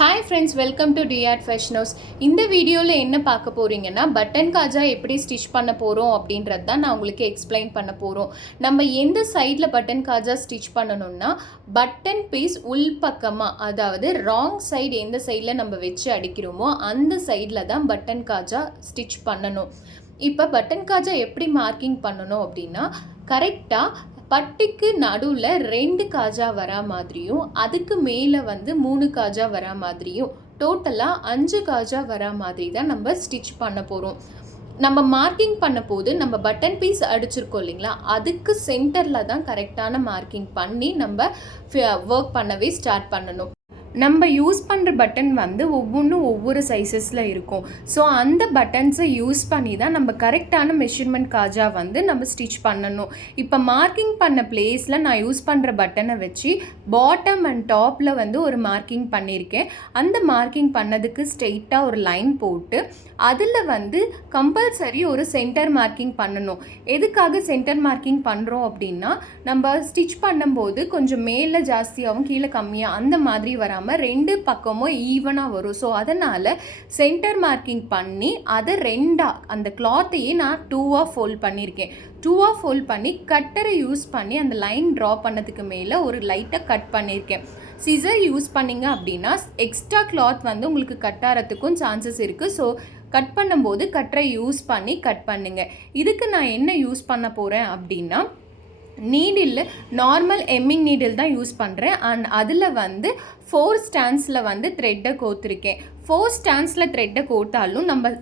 Hi friends, welcome to D Art fashion house. இந்த வீடியோவில் என்ன பார்க்க போகிறீங்கன்னா, பட்டன் காஜா எப்படி ஸ்டிச் பண்ண போகிறோம் அப்படின்றது தான் நான் உங்களுக்கு எக்ஸ்பிளைன் பண்ண போகிறோம். நம்ம எந்த சைடில் பட்டன் காஜா ஸ்டிச் பண்ணணும்னா, பட்டன் பீஸ் உள்பக்கமாக, அதாவது ராங் சைடு எந்த சைடில் நம்ம வச்சு அடிக்கிறோமோ அந்த சைடில் தான் பட்டன் காஜா ஸ்டிச் பண்ணணும். இப்போ பட்டன் காஜா எப்படி மார்க்கிங் பண்ணணும் அப்படின்னா, கரெக்டாக பட்டிக்கு நடுவில் 2 காஜா வரா மாதிரியும், அதுக்கு மேலே 3 காஜா வரா மாதிரியும், டோட்டலாக 5 காஜா வரா மாதிரி தான் நம்ம ஸ்டிச் பண்ண போகிறோம். நம்ம மார்க்கிங் பண்ண போது நம்ம பட்டன் பீஸ் அடிச்சிருக்கோம் இல்லைங்களா, அதுக்கு சென்டரில் தான் கரெக்டான மார்க்கிங் பண்ணி நம்ம ஒர்க் பண்ணவே ஸ்டார்ட் பண்ணணும். நம்ம யூஸ் பண்ணுற பட்டன் ஒவ்வொன்றும் ஒவ்வொரு சைஸஸில் இருக்கும். ஸோ அந்த பட்டன்ஸை யூஸ் பண்ணி தான் நம்ம கரெக்டான மெஷர்மெண்ட் காஜா நம்ம ஸ்டிச் பண்ணணும். இப்போ மார்க்கிங் பண்ண பிளேஸில் நான் யூஸ் பண்ணுற பட்டனை வச்சு பாட்டம் அண்ட் டாப்பில் ஒரு மார்க்கிங் பண்ணியிருக்கேன். அந்த மார்க்கிங் பண்ணதுக்கு ஸ்ட்ரெயிட்டாக ஒரு லைன் போட்டு அதில் கம்பல்சரி ஒரு சென்டர் மார்க்கிங் பண்ணணும். எதுக்காக சென்டர் மார்க்கிங் பண்ணுறோம் அப்படின்னா, நம்ம ஸ்டிச் பண்ணும்போது கொஞ்சம் மேலே ஜாஸ்தியாகவும் கீழே கம்மியாக அந்த மாதிரி வராமல் 2 பக்கமும் ஈவனாக வரும். ஸோ அதனால் சென்டர் மார்க்கிங் பண்ணி அதை 2 அந்த கிளாத்தையே நான் 2 ஃபோல்ட் பண்ணியிருக்கேன். 2 ஃபோல்ட் பண்ணி கட்டரை யூஸ் பண்ணி அந்த லைன் ட்ரா பண்ணதுக்கு மேலே ஒரு லைட்டாக கட் பண்ணியிருக்கேன். சிசர் யூஸ் பண்ணிங்க அப்படின்னா எக்ஸ்ட்ரா கிளாத் உங்களுக்கு கட் ஆகிறதுக்கும் சான்சஸ் இருக்குது. ஸோ கட் பண்ணும்போது கட்டரை யூஸ் பண்ணி கட் பண்ணுங்கள். இதுக்கு நான் என்ன யூஸ் பண்ண போகிறேன் அப்படின்னா, நீடில் நார்மல் எம்மிங் நீடில் தான் யூஸ் பண்ணுறேன். அண்ட் அதில் 4 ஸ்டாண்ட்ஸில் த்ரெட்டை கோத்துருக்கேன். 4 ஸ்டாண்ட்ஸில் த்ரெட்டை கோத்தாலும் நம்ம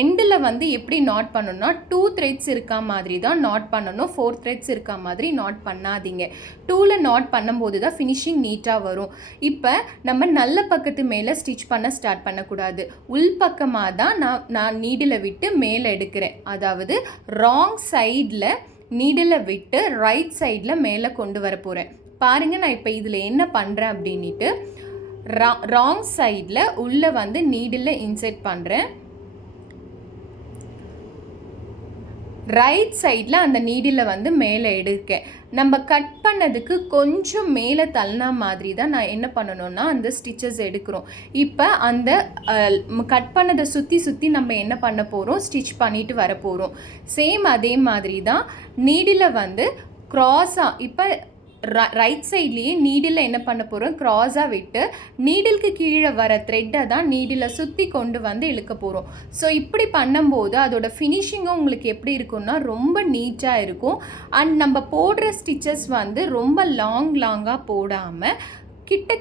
எண்டில் எப்படி நாட் பண்ணணும்னா 2 த்ரெட்ஸ் இருக்கா மாதிரி தான் நாட் பண்ணணும். 4 த்ரெட்ஸ் இருக்கா மாதிரி நாட் பண்ணாதீங்க. 2ல் நாட் பண்ணும்போது தான் ஃபினிஷிங் நீட்டாக வரும். இப்போ நம்ம நல்ல பக்கத்து மேலே ஸ்டிச் பண்ண ஸ்டார்ட் பண்ணக்கூடாது. உள் பக்கமாக தான் நான் நீடில் விட்டு மேலே எடுக்கிறேன். அதாவது ராங் சைடில் நீடில் விட்டு ரைட் சைடில் மேலே கொண்டு வர போகிறேன். பாருங்கள், நான் இப்போ இதில் என்ன பண்ணுறேன் அப்படின்ட்டு ராங் சைடில் உள்ளே நீடில் இன்செர்ட் பண்ணுறேன். ரைட் சைடில் அந்த நீடில் மேலே எடுக்கேன். நம்ம கட் பண்ணதுக்கு கொஞ்சம் மேலே தள்ளினா மாதிரி தான் நான் என்ன பண்ணணும்னா அந்த ஸ்டிச்சஸ் எடுக்கிறோம். இப்போ அந்த கட் பண்ணதை சுற்றி நம்ம என்ன பண்ண போகிறோம், ஸ்டிச் பண்ணிட்டு வர போகிறோம். சேம் அதே மாதிரி தான் நீடில் க்ராஸாக இப்போ ரைட் சைட்லேயே நீடில் என்ன பண்ண போகிறோம், க்ராஸாக விட்டு நீடிலுக்கு கீழே வர த்ரெட்டை தான் நீடில் சுற்றி கொண்டு இழுக்க போகிறோம். ஸோ இப்படி பண்ணும்போது அதோட ஃபினிஷிங்கும் உங்களுக்கு எப்படி இருக்குன்னா ரொம்ப நீட்டாக இருக்கும். அண்ட் நம்ம போடுற ஸ்டிச்சஸ் ரொம்ப லாங்காக போடாமல்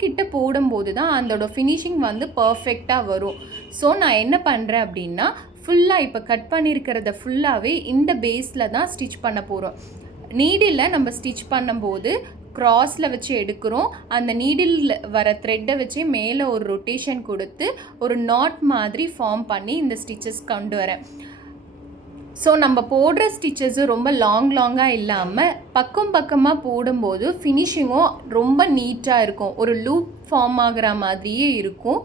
கிட்ட போடும்போது தான் அதோட ஃபினிஷிங் பர்ஃபெக்டாக வரும். ஸோ நான் என்ன பண்ணுறேன் அப்படின்னா, ஃபுல்லாக இப்போ கட் பண்ணியிருக்கிறத ஃபுல்லாகவே இந்த பேஸில் தான் ஸ்டிச் பண்ண போகிறோம். நீடில் நம்ம ஸ்டிச் பண்ணும்போது க்ராஸில் வச்சு எடுக்கிறோம். அந்த நீடில் வர த்ரெட்டை வச்சு மேலே ஒரு ரொட்டேஷன் கொடுத்து ஒரு நாட் மாதிரி ஃபார்ம் பண்ணி இந்த ஸ்டிச்சஸ் கொண்டு வரேன். ஸோ நம்ம போடுற ஸ்டிச்சஸு ரொம்ப லாங்காக இல்லாமல் பக்கமாக போடும்போது ஃபினிஷிங்கும் ரொம்ப நீட்டாக இருக்கும். ஒரு லூப் ஃபார்ம் ஆகிற மாதிரியே இருக்கும்.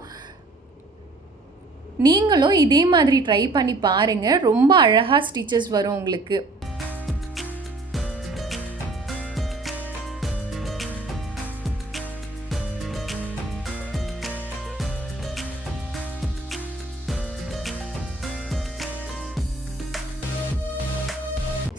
நீங்களும் இதே மாதிரி ட்ரை பண்ணி பாருங்கள். ரொம்ப அழகாக ஸ்டிச்சஸ் வரும் உங்களுக்கு.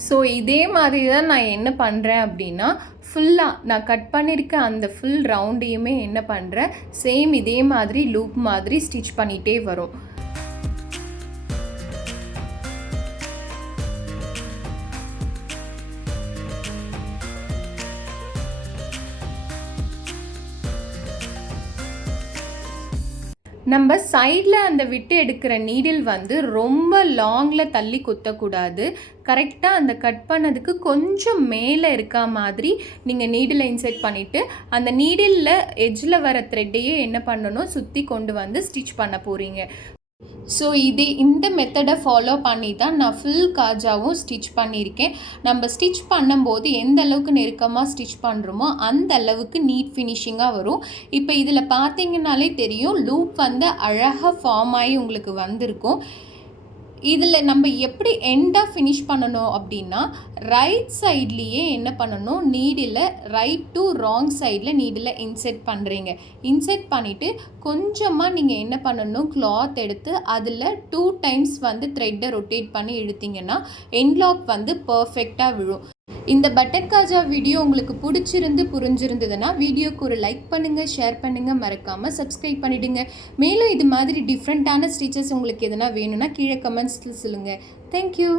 ஸோ இதே மாதிரி தான் நான் என்ன பண்ணுறேன் அப்படின்னா, ஃபுல்லாக நான் கட் பண்ணியிருக்க அந்த ஃபுல் ரவுண்டையுமே என்ன பண்ணுறேன், சேம் இதே மாதிரி லூப் மாதிரி ஸ்டிச் பண்ணிகிட்டே வரும். நம்ம சைடில் அந்த விட்டு எடுக்கிற நீடில் ரொம்ப லாங்கில் தள்ளி குத்தக்கூடாது. கரெக்டாக அந்த கட் பண்ணதுக்கு கொஞ்சம் மேலே இருக்கா மாதிரி நீங்கள் நீடில் இன்செர்ட் பண்ணிவிட்டு அந்த நீடிலில் எட்ஜில் வர த்ரெட்டையே என்ன பண்ணணும், சுற்றி கொண்டு ஸ்டிச் பண்ண போகிறீங்க. ஸோ இந்த மெத்தடை ஃபாலோ பண்ணி தான் நான் ஃபுல் காஜாவும் ஸ்டிச் பண்ணியிருக்கேன். நம்ம ஸ்டிச் பண்ணும்போது எந்த அளவுக்கு நெருக்கமாக ஸ்டிச் பண்ணுறோமோ அந்த அளவுக்கு நீட் ஃபினிஷிங்காக வரும். இப்போ இதில் பார்த்தீங்கன்னாலே தெரியும், லூப் அழகாக ஃபார்ம் ஆகி உங்களுக்கு வந்திருக்கும். இதில் நம்ம எப்படி எண்டாக ஃபினிஷ் பண்ணணும் அப்படின்னா ரைட் சைட்லேயே என்ன பண்ணணும், நீடில் ரைட் டு ராங் சைடில் நீடில் இன்செர்ட் பண்ணுறீங்க. இன்செர்ட் பண்ணிவிட்டு கொஞ்சமாக நீங்கள் என்ன பண்ணணும், கிளாத் எடுத்து அதில் 2 டைம்ஸ் வந்து த்ரெட்டை ரொட்டேட் பண்ணி இழுத்தீங்கன்னா என்லாக் வந்து பர்ஃபெக்டாக விழும். இந்த பட்டன் காஜா வீடியோ உங்களுக்கு புரிஞ்சிருந்ததுன்னா வீடியோக்கு ஒரு லைக் பண்ணுங்கள், ஷேர் பண்ணுங்கள், மறக்காமல் சப்ஸ்கிரைப் பண்ணிவிடுங்க. மேலும் இது மாதிரி டிஃப்ரெண்ட்டான ஸ்டிச்சஸ் உங்களுக்கு எதனா வேணும்னா கீழே கமெண்ட்ஸில் சொல்லுங்கள். தேங்க்யூ.